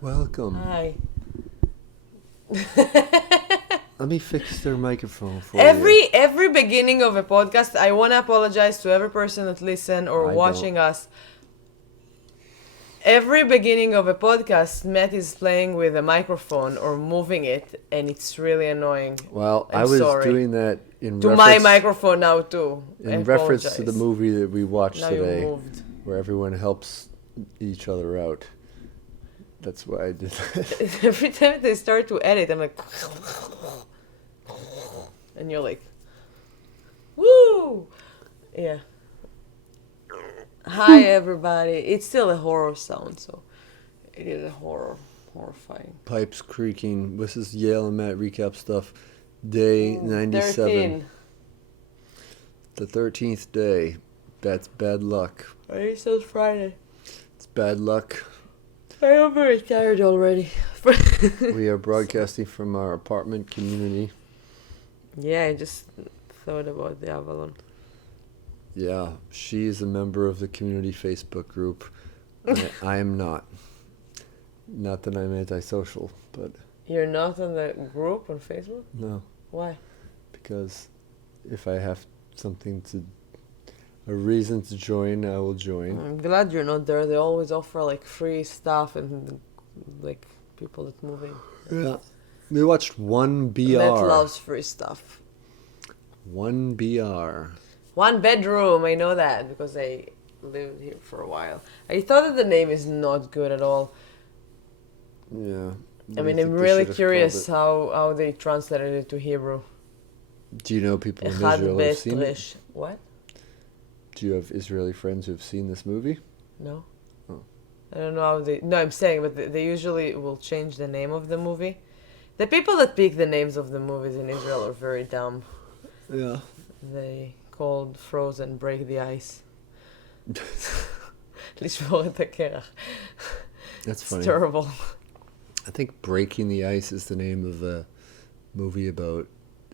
Welcome. Hi. Let me fix their microphone for Every beginning of a podcast, I want to apologize to every person that listen or watching us. Every beginning of a podcast, Matt is playing with a microphone or moving it, and it's really annoying. Well, I'm I was sorry. doing that in to reference, my microphone now too. in reference to the movie that we watched now today, you moved. where everyone helps each other out. That's why I did that. Every time they start to edit, I'm like, and you're like, woo! Yeah. Hi, everybody. It's still a horror sound, so it is a horrifying. Pipes creaking. This is Yael and Matt recap stuff. Day 97. 13. The 13th day. That's bad luck. Already says Friday. It's bad luck. I am very tired already. We are broadcasting from our apartment community. Yeah, I just thought about the Avalon. Yeah, she is a member of the community Facebook group. I am not. Not that I'm antisocial, but... You're not on the group on Facebook? No. Why? Because if I have a reason to join, I will join. I'm glad you're not there. They always offer like free stuff and like people that move in. Yeah. We watched 1BR. Matt loves free stuff. 1BR. One bedroom, I know that because I lived here for a while. I thought that the name is not good at all. Yeah. I mean, I'm really curious how they translated it to Hebrew. Do you know people in Israel who have seen it? What? Do you have Israeli friends who have seen this movie? No. Oh. I don't know how they... No, I'm saying, but they usually will change the name of the movie. The people that pick the names of the movies in Israel are very dumb. Yeah. They called Frozen Break the Ice. לשבור את הקרח. That's funny. It's terrible. I think Breaking the Ice is the name of a movie about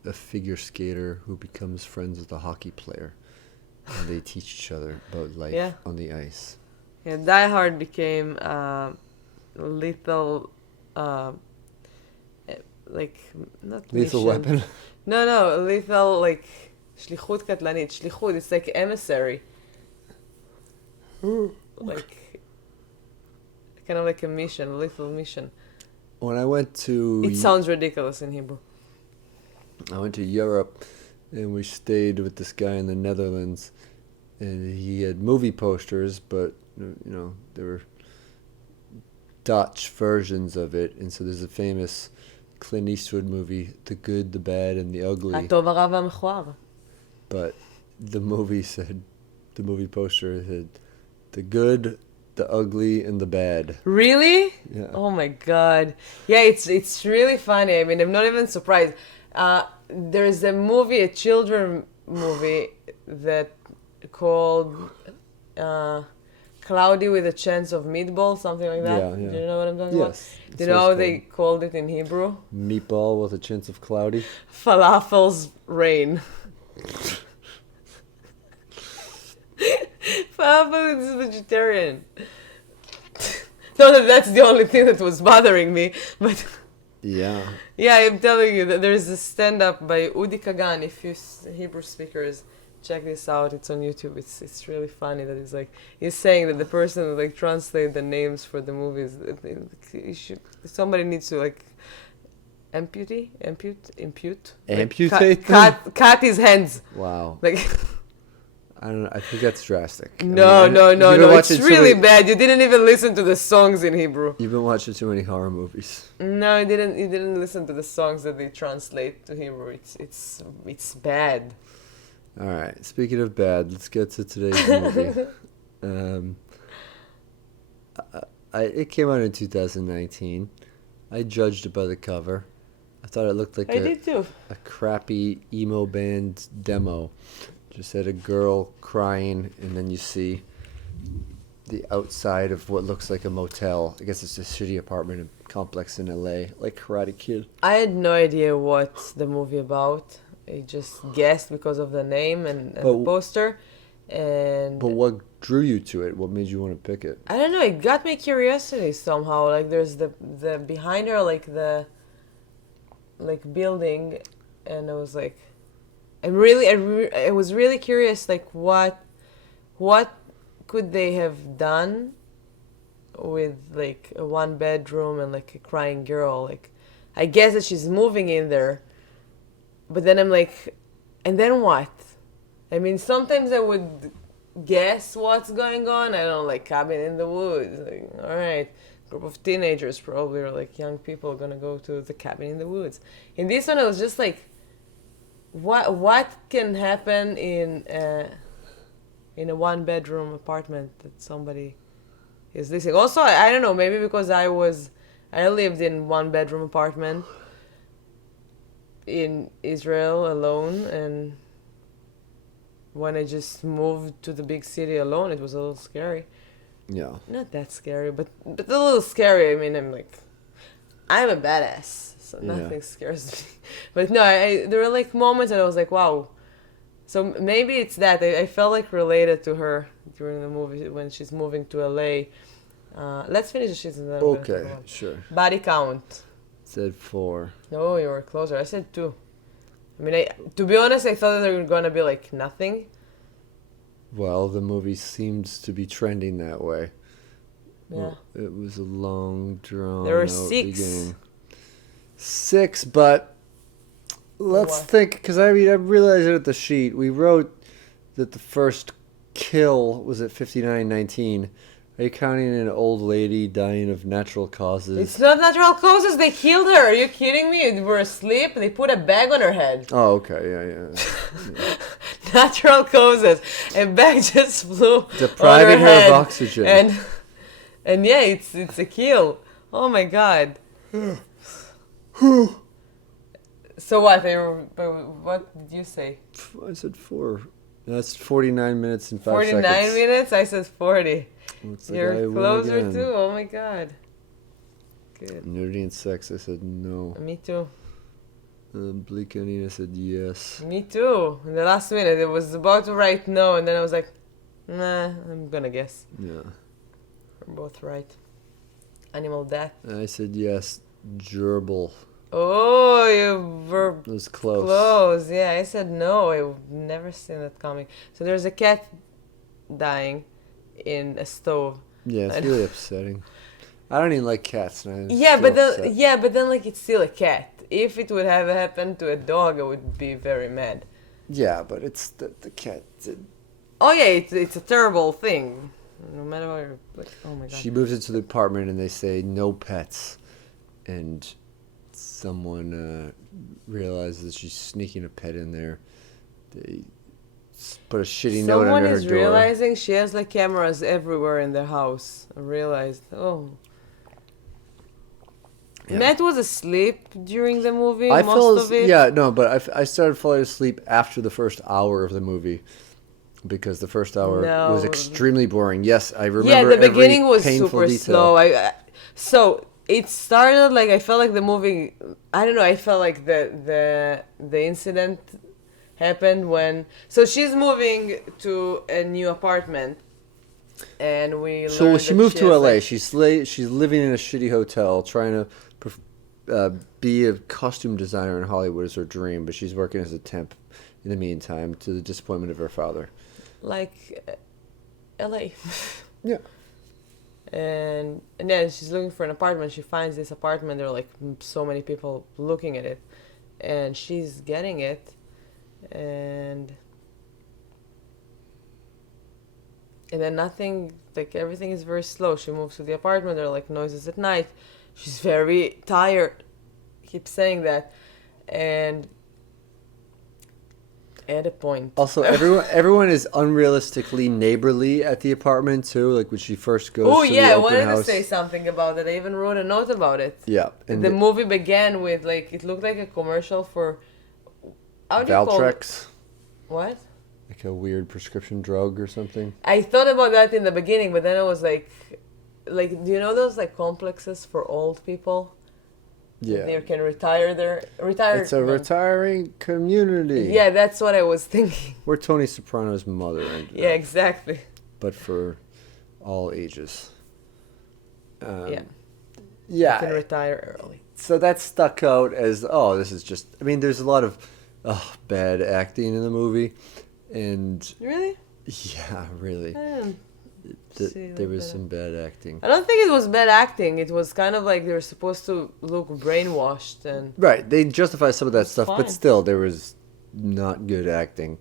a figure skater who becomes friends with a hockey player. And they teach each other about life on the ice. Yeah, Die Hard became lethal... like, not Lethal mission. Weapon? No, lethal, like... שליחות קטלנית. שליחות, it's like emissary. Like... kind of like a mission, a lethal mission. When I went to... It sounds ridiculous in Hebrew. I went to Europe, and we stayed with this guy in the Netherlands, and he had movie posters, but, you know, there were Dutch versions of it, and so there's a famous Clint Eastwood movie, The Good, the Bad, and the Ugly. הטוב, הרע והמכוער. But the movie poster said, The Good, the Ugly, and the Bad. Really? Yeah. Oh my god. Yeah, it's really funny. I mean, I'm not even surprised. There's a movie, a children movie that called Cloudy with a Chance of Meatball, something like that. Yeah. Do you know what I'm talking about? Yes. Do you know how they called it in Hebrew? Meatball with a chance of cloudy. Falafel's Rain. Falafel is vegetarian. Not that that's the only thing that was bothering me, but... Yeah. Yeah, I'm telling you that there's a stand-up by Udi Kagan. If you Hebrew speakers, check this out. It's on YouTube. It's really funny that he's saying that the person that like translate the names for the movies, somebody needs to like amputate, cut his hands. Wow. Like. I don't know. I think that's drastic. No. It's really bad. You didn't even listen to the songs in Hebrew. You've been watching too many horror movies. No, I didn't. You didn't listen to the songs that they translate to Hebrew. It's bad. All right. Speaking of bad, let's get to today's movie. It came out in 2019. I judged it by the cover. I thought it looked like a crappy emo band demo. Just had a girl crying, and then you see the outside of what looks like a motel. I guess it's a shitty apartment complex in LA, like Karate Kid. I had no idea what the movie about. I just guessed because of the name and the poster. And but what drew you to it? What made you want to pick it? I don't know, it got me curiosity somehow. Like there's the behind her, like the building, and I was like, I was really curious, like what could they have done with like a one bedroom and like a crying girl. Like I guess that she's moving in there, but then I'm like, and then what? I mean, sometimes I would guess what's going on. I don't know, like cabin in the woods. Like, all right, group of teenagers probably, or like young people are gonna go to the cabin in the woods. In this one, I was just like, what can happen in a one bedroom apartment that somebody is living? Also, I don't know, maybe because I lived in one bedroom apartment in Israel alone, and when I just moved to the big city alone, it was a little scary. Yeah. Not that scary, but a little scary. I mean, I'm a badass, so nothing scares me. But no, there were like moments that I was like, wow. So maybe it's that. I felt like related to her during the movie when she's moving to LA. Let's finish the shit and then okay, sure. Body count. Said 4. No, you were closer. I said 2. I mean, to be honest, I thought that they were gonna be like nothing. Well, the movie seems to be trending that way. Yeah. Well, it was a long, drawn There were out 6. beginning. 6, but let's What? think, because I mean, I realized it at the sheet. We wrote that the first kill was at 59:19. Are you counting an old lady dying of natural causes? It's not natural causes. They killed her. Are you kidding me? We were asleep. They put a bag on her head. Oh, okay, yeah. Natural causes. A bag just flew Depriving on her her head. of oxygen. And yeah, it's a kill. Oh my god. So what? What did you say? I said 4. That's 49 minutes and 5 49 seconds. minutes? I said 40. Looks like I You're won closer again. too. Oh my god. Good. Nudity and sex, I said no. Me too. Bleak ending, I said yes. Me too. In the last minute, it was about to write no, and then I was like, nah, I'm gonna guess. Yeah. We're both right. Animal death. I said yes. Gerbil. Oh, you were It was close. close. Yeah, I said no. I've never seen that coming. So there's a cat dying in a stove. Yeah, it's really upsetting. I don't even like cats. And I'm Yeah, still but upset. then like it's still a cat. If it would have happened to a dog, I would be very mad. Yeah, but it's the cat. Oh yeah, it's a terrible thing. No matter what, you're like, oh my god. She moves into the apartment and they say no pets, and someone realizes she's sneaking a pet in there. They put a shitty note Someone under her is door. realizing she has like cameras everywhere in the house. I realized. Oh. Yeah. Matt was asleep during the movie. I most of it. Yeah, no, but I started falling asleep after the first hour of the movie because the first hour was extremely boring. Yes, I remember. Yeah, the beginning was painful super detail. slow. So it started like I felt like the movie. I don't know. I felt like the incident happened when. So she's moving to a new apartment, and we. So she moved to has, LA. like, She's living in a shitty hotel, trying to be a costume designer in Hollywood is her dream, but she's working as a temp in the meantime, to the disappointment of her father. like LA. Yeah. And then she's looking for an apartment. She finds this apartment. There are like so many people looking at it, and she's getting it, and then nothing. Like everything is very slow. She moves to the apartment. There are like noises at night. She's very tired. Keeps saying that, and at a point. Also, everyone is unrealistically neighborly at the apartment too. Like when she first goes. Oh to yeah, the I open wanted house. to say something about it. I even wrote a note about it. Yeah, and The movie began with like it looked like a commercial for. How do you call it? Valtrex, What? like a weird prescription drug or something. I thought about that in the beginning, but then I was like, do you know those like complexes for old people? Yeah. They can retire. It's a retiring community. Yeah, that's what I was thinking. We're Tony Soprano's mother. Yeah, exactly. But for all ages. Yeah. Yeah. You can retire early. So that stuck out as, this is just... I mean, there's a lot of bad acting in the movie. And... Really? Yeah, really. There was some bad acting. I don't think it was bad acting. It was kind of like they were supposed to look brainwashed and... Right. They justified some of that stuff, fine. but still, there was not good acting.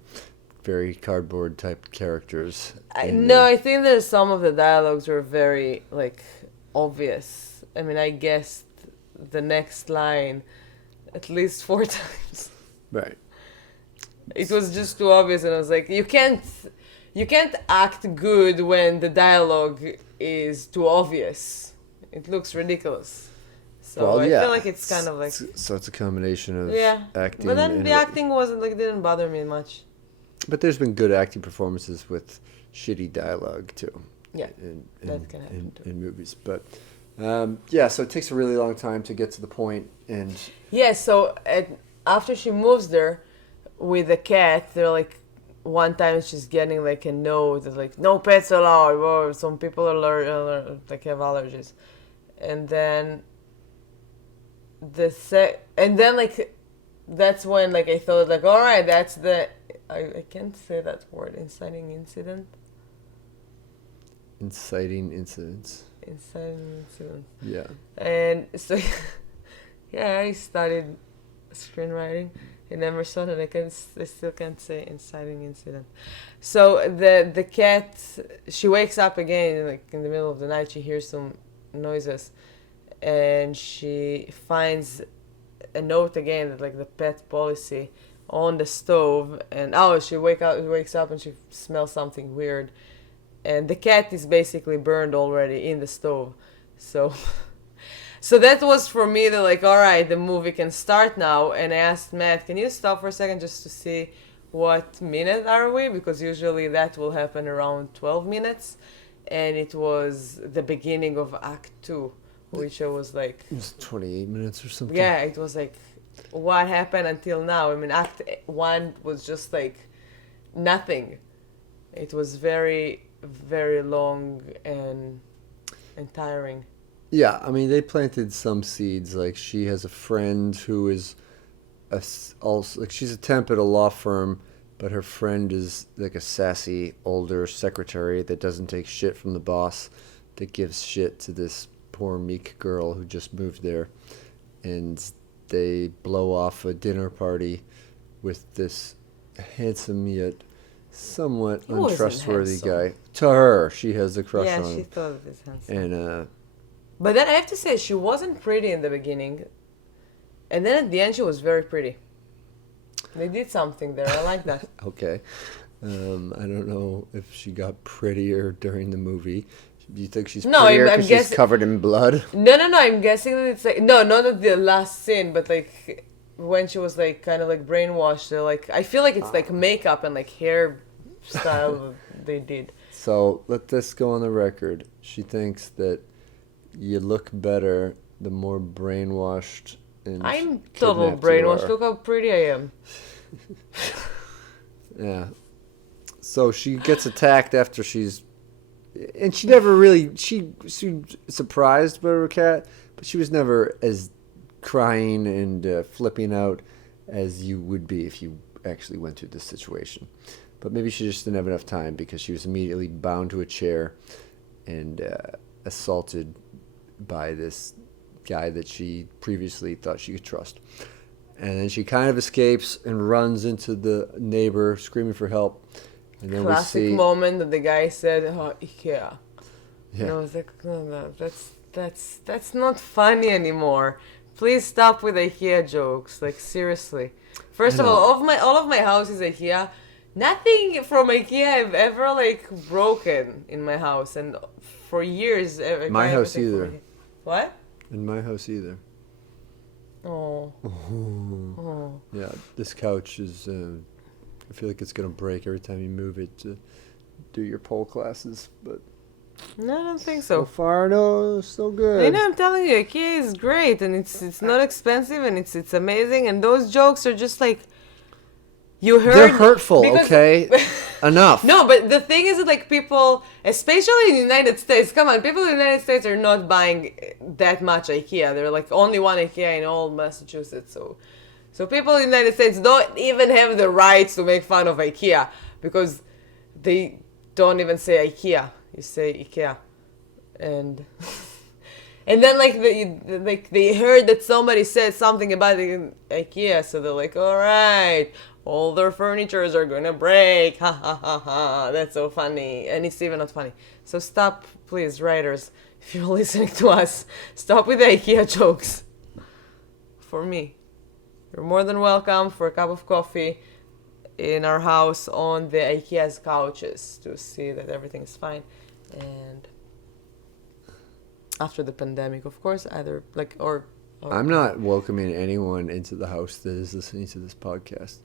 Very cardboard type characters. I think that some of the dialogues were very, like, obvious. I mean, I guessed the next line at least 4 times. Right. It was just too obvious, and I was like, you can't act good when the dialogue is too obvious. It looks ridiculous. So I feel like it's kind of like... So it's a combination of acting. But then the acting didn't bother me much. But there's been good acting performances with shitty dialogue too. Yeah, that can happen too. In movies. But so it takes a really long time to get to the point. And so after she moves there with the cat, they're like, one time she's getting like a note that's like, no pets allowed, or some people have allergies. And then that's when like I thought like, all right, that's the... I can't say that word. Inciting incident. Inciting incidents. Inciting incident. Yeah. And so, I studied screenwriting in Emerson, and I still can't say inciting incident. So the cat, she wakes up again, like in the middle of the night. She hears some noises, and she finds a note again that like the pet policy on the stove, and she wakes up and she smells something weird, and the cat is basically burned already in the stove. So that was for me the like, all right, the movie can start now. And I asked Matt, can you stop for a second just to see what minute are we, because usually that will happen around 12 minutes, and it was the beginning of Act 2, which I was like, it was 28 minutes or something. Yeah, it was like, what happened until now? I mean, Act 1 was just like nothing. It was very, very long and tiring. Yeah, I mean, they planted some seeds. Like, she has a friend who is also like, she's a temp at a law firm, but her friend is like a sassy older secretary that doesn't take shit from the boss, that gives shit to this poor meek girl who just moved there, and they blow off a dinner party with this handsome yet somewhat untrustworthy guy. To her, she has a crush on him. Yeah, she thought it was handsome. And but then I have to say, she wasn't pretty in the beginning, and then at the end she was very pretty. They did something there. I like that. Okay. I don't know if she got prettier during the movie. Do you think she's prettier because she's covered in blood? No. I'm guessing that it's like... No, not at the last scene, but like when she was like kind of like brainwashed. They're like... I feel like it's like makeup and like hair style they did. So let this go on the record. She thinks that you look better the more brainwashed and I'm total brainwashed. Look how pretty I am. Yeah. So she gets attacked after she's... And she never really... She surprised by her cat, but she was never as crying and flipping out as you would be if you actually went through this situation. But maybe she just didn't have enough time, because she was immediately bound to a chair and assaulted by this guy that she previously thought she could trust. And then she kind of escapes and runs into the neighbor screaming for help. And then classic moment that the guy said, IKEA. Yeah. And I was like, no, that's not funny anymore. Please stop with IKEA jokes. Like, seriously. First of all of my house is IKEA. Nothing from IKEA I've ever like broken in my house, and for years. My house either. What? In my house either. Oh. Yeah, this couch is... I feel like it's going to break every time you move it to do your pole classes, but... No, I don't think so. So far, no, so good. I know, I'm telling you, IKEA is great, and it's not expensive, and it's amazing, and those jokes are just like, you heard... They're hurtful, okay? Enough. No, but the thing is that, like, people, especially in the United States, come on, people in the United States are not buying that much IKEA. They're like only one IKEA in all Massachusetts, so people in the United States don't even have the rights to make fun of IKEA, because they don't even say IKEA. You say IKEA. And and then they heard that somebody said something about the IKEA, so they're like, all right, all their furnitures are gonna break. Ha ha ha ha. That's so funny. And it's even not funny. So stop, please, writers, if you're listening to us, stop with the IKEA jokes. For me. You're more than welcome for a cup of coffee in our house on the IKEA's couches to see that everything is fine. And after the pandemic, of course, either like or I'm not welcoming anyone into the house that is listening to this podcast.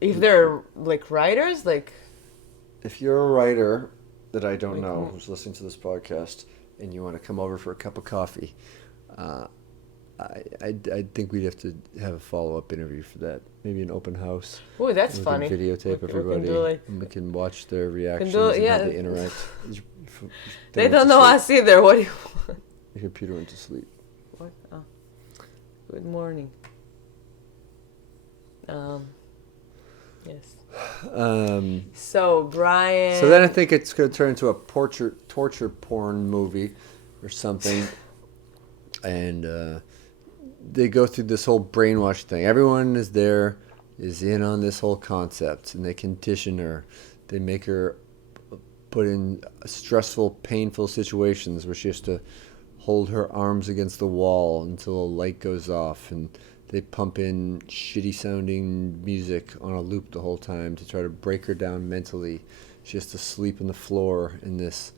If they're like writers, like if you're a writer that I don't know who's listening to this podcast and you want to come over for a cup of coffee, I think we'd have to have a follow-up interview for that. Maybe an open house. Oh, that's funny. We can videotape everybody, and we can watch their reactions and how they interact. They don't know us either. What do you want? Your computer went to sleep. What? Oh. Good morning. Yes. So, Brian... So then I think it's going to turn into a torture porn movie or something. And they go through this whole brainwash thing. Everyone is in on this whole concept, and they condition her. They make her put in stressful, painful situations where she has to hold her arms against the wall until a light goes off, and they pump in shitty sounding music on a loop the whole time to try to break her down mentally. She has to sleep on the floor in this...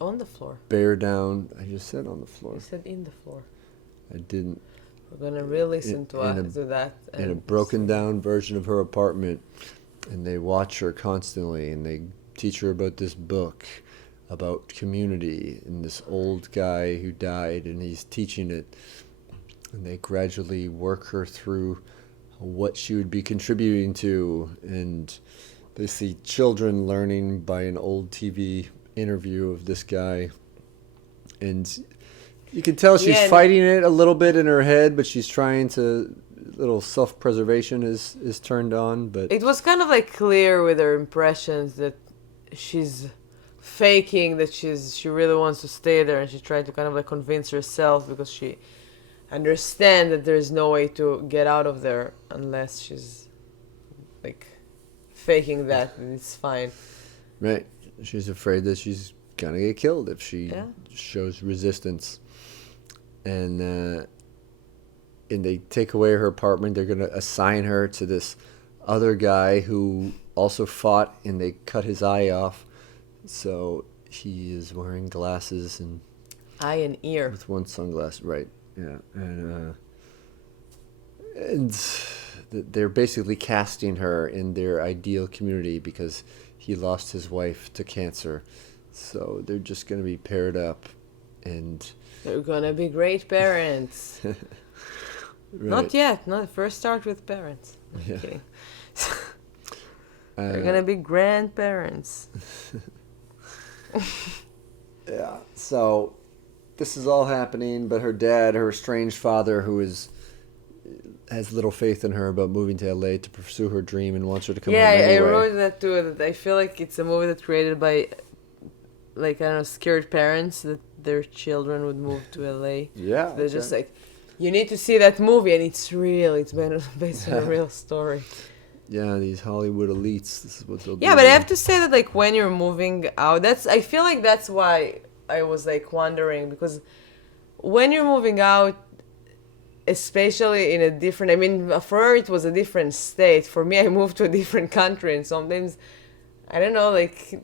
On the floor? Bear down. I just said on the floor. You said in the floor. I didn't. We're going to re-listen to that. In a broken down version of her apartment. And they watch her constantly, and they teach her about this book about community and this old guy who died, and he's teaching it. And they gradually work her through what she would be contributing to. And they see children learning by an old TV interview of this guy. And you can tell she's fighting it a little bit in her head, but she's trying to... little self-preservation is turned on. But it was kind of like clear with her impressions that she's faking that she really wants to stay there, and she tried to kind of like convince herself because she understand that there's no way to get out of there unless she's like faking that it's fine. Right. She's afraid that she's gonna get killed if she shows resistance. And they take away her apartment. They're gonna assign her to this other guy who also fought, and they cut his eye off. So he is wearing glasses and eye and ear with one sunglass, right? Yeah, and they're basically casting her in their ideal community because he lost his wife to cancer. So they're just going to be paired up, and they're going to be great parents. Right. Not yet. No, first start with parents. I'm kidding. They're going to be grandparents. Yeah, so this is all happening, but her dad, her estranged father, who has little faith in her about moving to LA to pursue her dream and wants her to come home anyway. Yeah, I wrote that too. That I feel like it's a movie that's created by, like, I don't know, scared parents that their children would move to LA. Yeah. So they're just like, you need to see that movie, and it's real. It's based on a real story. Yeah, these Hollywood elites, this is what they'll do. Yeah, but I have to say that, like, when you're moving out, I feel like that's why I was, like, wondering, because when you're moving out, especially in a different, I mean, for her it was a different state. For me, I moved to a different country, and sometimes, I don't know, like,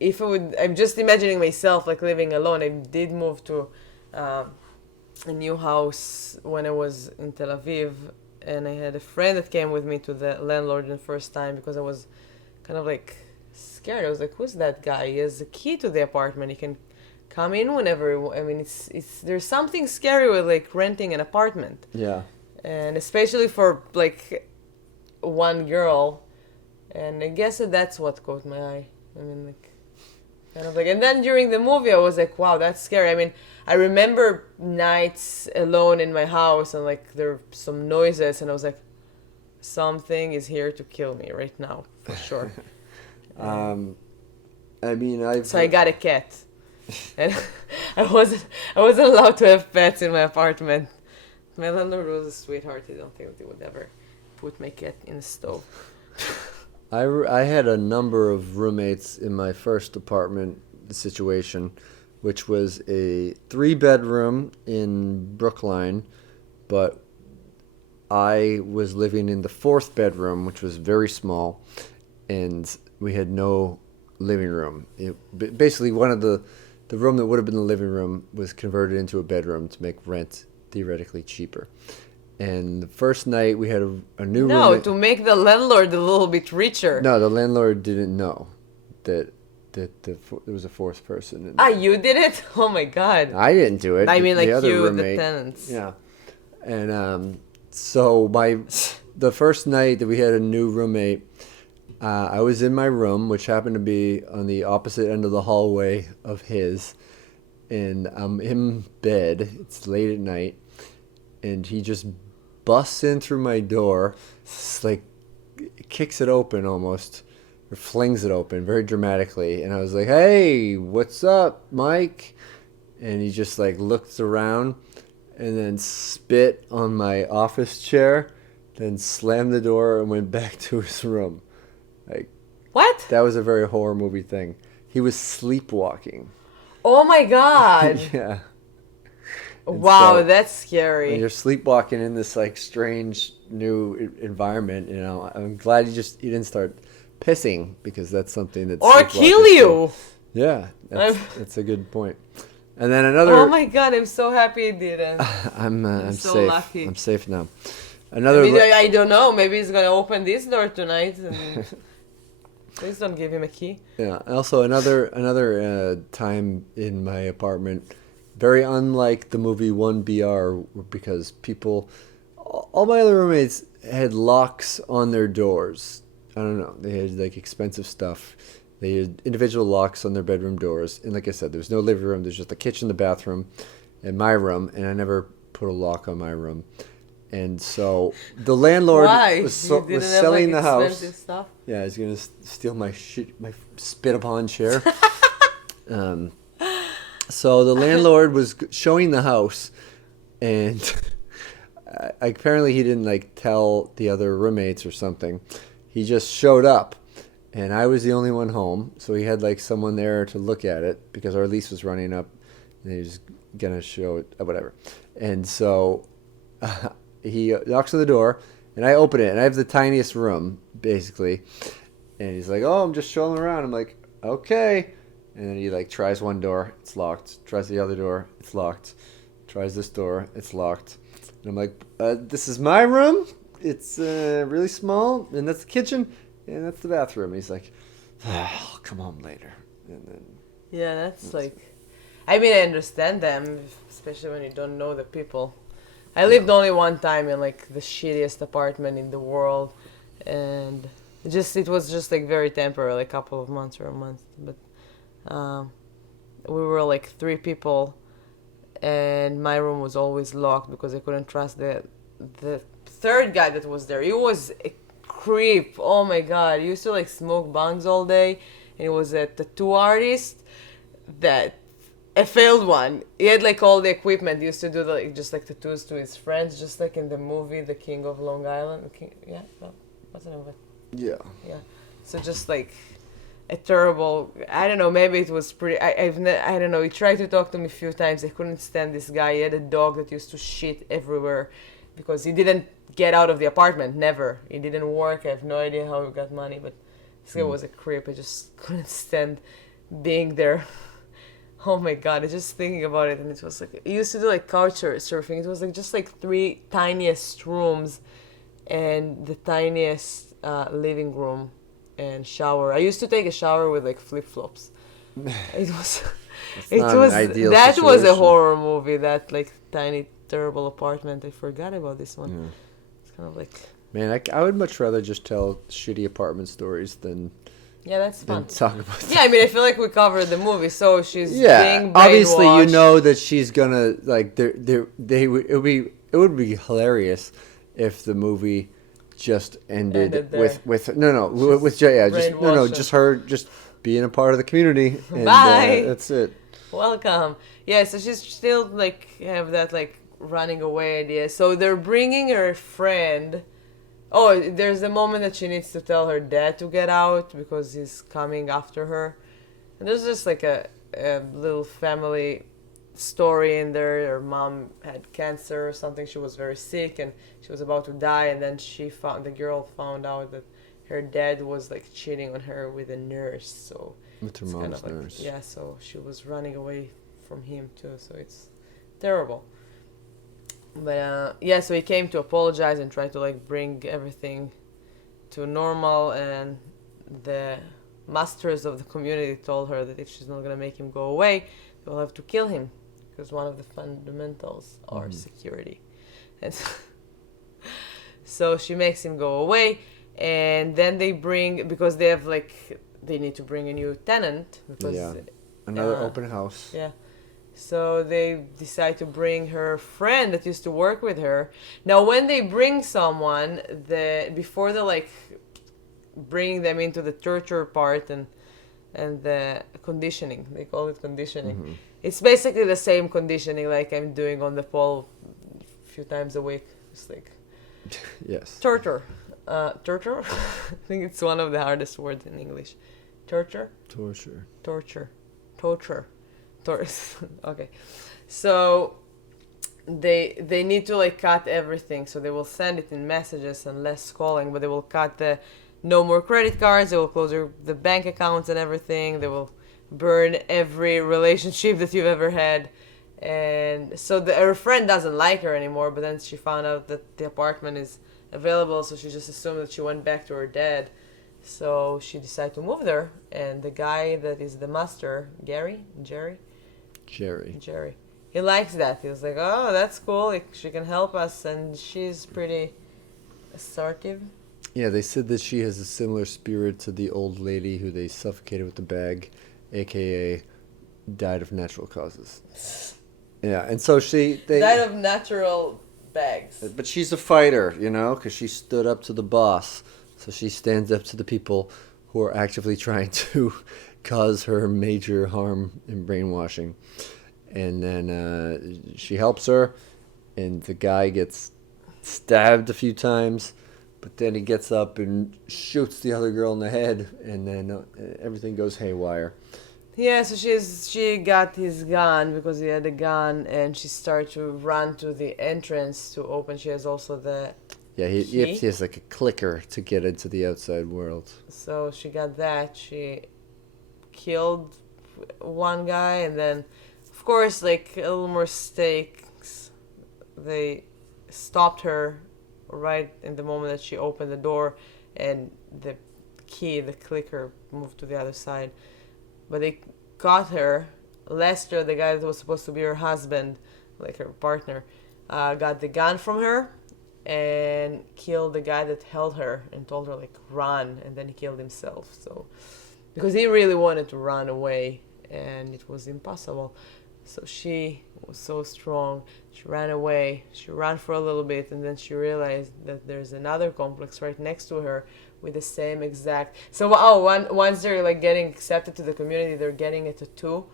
I'm just imagining myself, like, living alone. I did move to a new house when I was in Tel Aviv, and I had a friend that came with me to the landlord the first time because I was kind of like scared. I was like, who's that guy? He has a key to the apartment. He can come in whenever. I mean, it's there's something scary with like renting an apartment. Yeah. And especially for like one girl. And I guess that's what caught my eye. I mean, like, kind of like, and then during the movie, I was like, wow, that's scary. I mean, I remember nights alone in my house and like there were some noises, and I was like, something is here to kill me right now, for sure. I mean, So I got a cat, and I wasn't allowed to have pets in my apartment. My landlord was a sweetheart. I don't think he would ever put my cat in the stove. I had a number of roommates in my first apartment situation, which was a 3-bedroom in Brookline, but I was living in the 4th bedroom, which was very small, and we had no living room. Basically, one of the room that would have been the living room was converted into a bedroom to make rent theoretically cheaper. And the first night we had a new No, roommate. to make the landlord a little bit richer. No, the landlord didn't know that there was a 4th person. You did it? Oh my god. I didn't do it. I mean, like the other you, roommate, the tenants. Yeah. And so the first night that we had a new roommate, I was in my room, which happened to be on the opposite end of the hallway of his, and I'm in bed. It's late at night, and he just busts in through my door, like kicks it open almost, or flings it open very dramatically. And I was like, "Hey, what's up, Mike?" And he just like looked around and then spit on my office chair, then slammed the door and went back to his room. Like, what? That was a very horror movie thing. He was sleepwalking. Oh my god. Yeah. And wow, so, that's scary. when you're sleepwalking in this like strange new environment, I'm glad you didn't start pissing, because that's something that's or kill you. Yeah, that's a good point. And then another. Oh my god, I'm so happy it didn't. I'm so safe. lucky. I'm safe now. I don't know. Maybe he's gonna open this door tonight. And please don't give him a key. Yeah. Also, another time in my apartment, very unlike the movie 1BR, because all my other roommates had locks on their doors. I don't know. They had like expensive stuff. They had individual locks on their bedroom doors. And like I said, there was no living room. There's just the kitchen, the bathroom, and my room. And I never put a lock on my room. And so the landlord was selling the house. Stuff? Yeah, he's going to steal my spit upon chair. So the landlord was showing the house, and apparently he didn't like tell the other roommates or something. He just showed up, and I was the only one home, so he had like someone there to look at it because our lease was running up, and he was gonna show it, whatever. And so he knocks on the door, and I open it, and I have the tiniest room basically, and he's like, "Oh, I'm just showing around." I'm like, "Okay." And then he like tries one door, it's locked. Tries the other door, it's locked. Tries this door, it's locked. And I'm like, "This is my room. It's really small, and that's the kitchen, and that's the bathroom." He's like, "I'll come home later." And then yeah, that's like, I mean, I understand them, especially when you don't know the people. I lived only one time in like the shittiest apartment in the world, and it was just like very temporary, like a couple of months or a month. But we were like 3 people, and my room was always locked because I couldn't trust the third guy that was there. He was a creep. Oh my god, he used to like smoke bongs all day, and he was a tattoo artist, that a failed one. He had like all the equipment. He used to do just like tattoos to his friends, just like in the movie The King of Long Island. What's the name of it? Yeah. So just like a terrible, I don't know, maybe it was pretty, I don't know, he tried to talk to me a few times. I couldn't stand this guy. He had a dog that used to shit everywhere because he didn't get out of the apartment, never. He didn't work. I have no idea how he got money, but this guy was a creep. I just couldn't stand being there. Oh my god, I just thinking about it, and it was like, he used to do like couch surfing. It was like just like 3 tiniest rooms and the tiniest living room and shower. I used to take a shower with like flip-flops. It was that situation. was a horror movie, that like tiny terrible apartment. I forgot about this one. Yeah. It's kind of like, man, I would much rather just tell shitty apartment stories than that's fun. Talk about I mean, I feel like we covered the movie, so she's being brainwashed. Obviously you know that she's gonna like it would be hilarious if the movie just ended with just her just being a part of the community, and bye, that's it. Welcome. So she's still like have that like running away idea, so they're bringing her friend. There's a moment that she needs to tell her dad to get out because he's coming after her. And there's just like a little family story in there. Her mom had cancer or something. She was very sick and she was about to die. And then the girl found out that her dad was like cheating on her with a nurse. So with her mom's nurse. Yeah, so she was running away from him too. So it's terrible. But so he came to apologize and try to like bring everything to normal, and the masters of the community told her that if she's not gonna make him go away, they'll have to kill him, because one of the fundamentals are security. And so she makes him go away, and then because they need to bring a new tenant because another open house. Yeah. So they decide to bring her friend that used to work with her. Now, when they bring someone, before they like bring them into the torture part and the conditioning, they call it conditioning. Mm-hmm. It's basically the same conditioning like I'm doing on the pole a few times a week. It's like yes, torture. Torture. I think it's one of the hardest words in English. Torture. Okay, so they need to like cut everything, so they will send it in messages and less calling, but they will cut no more credit cards, they will close the bank accounts and everything, they will burn every relationship that you've ever had. And so her friend doesn't like her anymore, but then she found out that the apartment is available, so she just assumed that she went back to her dad. So she decided to move there, and the guy that is the master, Jerry, he likes that. He was like, oh, that's cool, like, she can help us, and she's pretty assertive. Yeah, they said that she has a similar spirit to the old lady who they suffocated with the bag, aka died of natural causes. Yeah, and so they died of natural bags. But she's a fighter, because she stood up to the boss. So she stands up to the people who are actively trying to cause her major harm and brainwashing. And then she helps her, and the guy gets stabbed a few times, but then he gets up and shoots the other girl in the head, and then everything goes haywire. Yeah, so she got his gun because he had a gun, and she started to run to the entrance to open. She has also the... Yeah, he has like a clicker to get into the outside world. So she got that. She killed one guy, and then, of course, like a little more stakes. They stopped her right in the moment that she opened the door, and the clicker, moved to the other side. But they caught her. Lester, the guy that was supposed to be her husband, like her partner, got the gun from her and killed the guy that held her and told her like run, and then he killed himself. So because he really wanted to run away and it was impossible, so she was so strong, she ran away. She ran for a little bit, and then she realized that there's another complex right next to her with the same exact... So once they're like getting accepted to the community, they're getting a tattoo.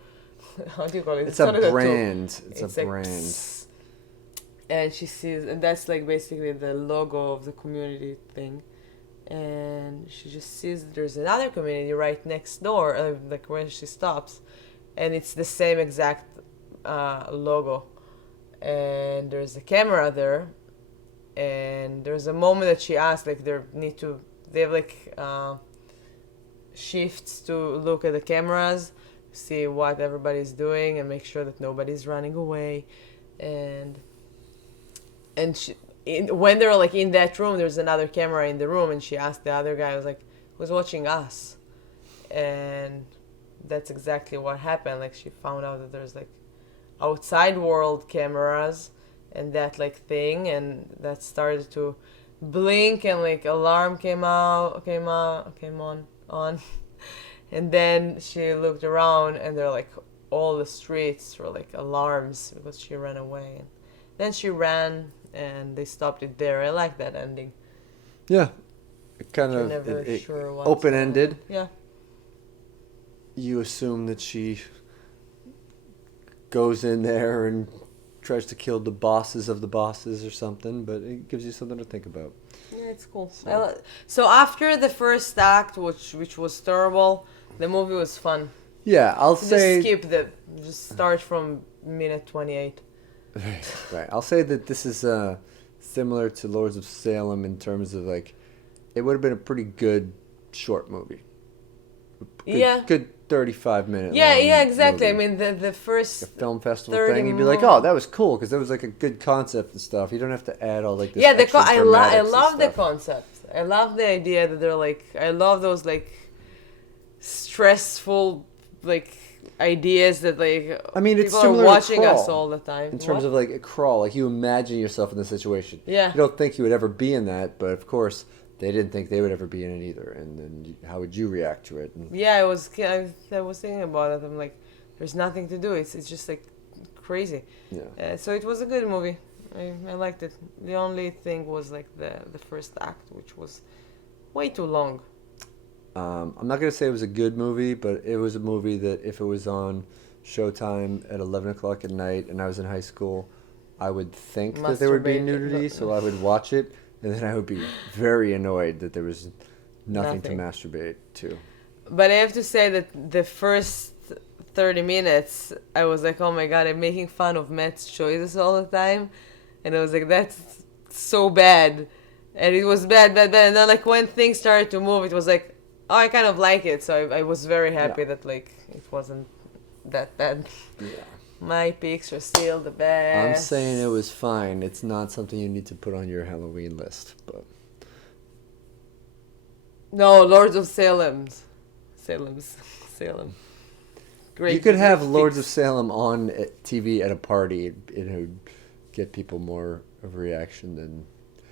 How do you call it? It's a brand. It's a brand. Psst. And she sees, and that's like basically the logo of the community thing. And she just sees there's another community right next door, like where she stops, and it's the same exact logo. And there's a camera there, and there's a moment that she asks, like they have like shifts to look at the cameras, see what everybody's doing, and make sure that nobody's running away. And when they're like in that room, there's another camera in the room, and she asked the other guy, I was like, was watching us, and that's exactly what happened. Like she found out that there's like outside world cameras and that like thing, and that started to blink, and like alarm came on, and then she looked around, and they're like all the streets were like alarms because she ran away. Then she ran, and they stopped it there. I like that ending. Yeah, it kind You're of never sure what's open-ended. Yeah. You assume that she goes in there and tries to kill the bosses of the bosses or something, but it gives you something to think about. Yeah, it's cool. So after the first act, which was terrible, the movie was fun. Yeah, I'll say... Just start from minute 28. Right. I'll say that this is similar to Lords of Salem in terms of, like, it would have been a pretty good short movie. Good 35-minute Yeah, exactly. movie. I mean, the first like a film festival thing, you'd be like, oh, that was cool, because that was like a good concept and stuff. You don't have to add all like this extra I love the stuff. concept. I love the idea that they're like, I love those like stressful like ideas that like I mean, it's people are similar watching to Crawl, us all the time. in terms of like a Crawl. Like you imagine yourself in the situation. Yeah. You don't think you would ever be in that, but of course they didn't think they would ever be in it either. And then how would you react to it? And I was thinking about it. I'm like, there's nothing to do. It's just like crazy. Yeah. So it was a good movie. I liked it. The only thing was like the first act, which was way too long. I'm not going to say it was a good movie, but it was a movie that if it was on Showtime at 11 o'clock at night and I was in high school, I would think that there would be nudity, so I would watch it, and then I would be very annoyed that there was nothing to masturbate to. But I have to say that the first 30 minutes, I was like, oh my God, I'm making fun of Matt's choices all the time. And I was like, that's so bad. And it was bad. And then like when things started to move, it was like, oh, I kind of like it. So I was very happy that like it wasn't that bad. Yeah. My picks are still the best. I'm saying it was fine. It's not something you need to put on your Halloween list, but... No, Lords of Salem. Great. You could have Lords of Salem on TV at a party, and it would get people more of a reaction than...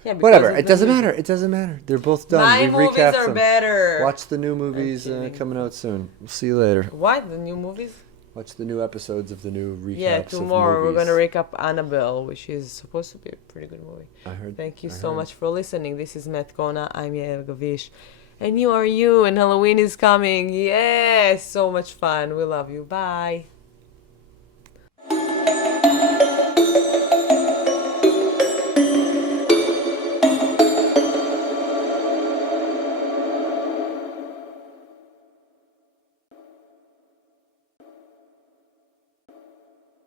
Yeah, whatever. It doesn't matter. It doesn't matter. They're both done. My movies are better. Watch the new movies coming out soon. We'll see you later. What? The new movies? Watch the new episodes of the new recaps. Yeah, tomorrow we're going to recap Annabelle, which is supposed to be a pretty good movie. I heard. Thank you so much for listening. This is Matt Kona. I'm Yael Gavish. And you are you, and Halloween is coming. Yes, so much fun. We love you. Bye.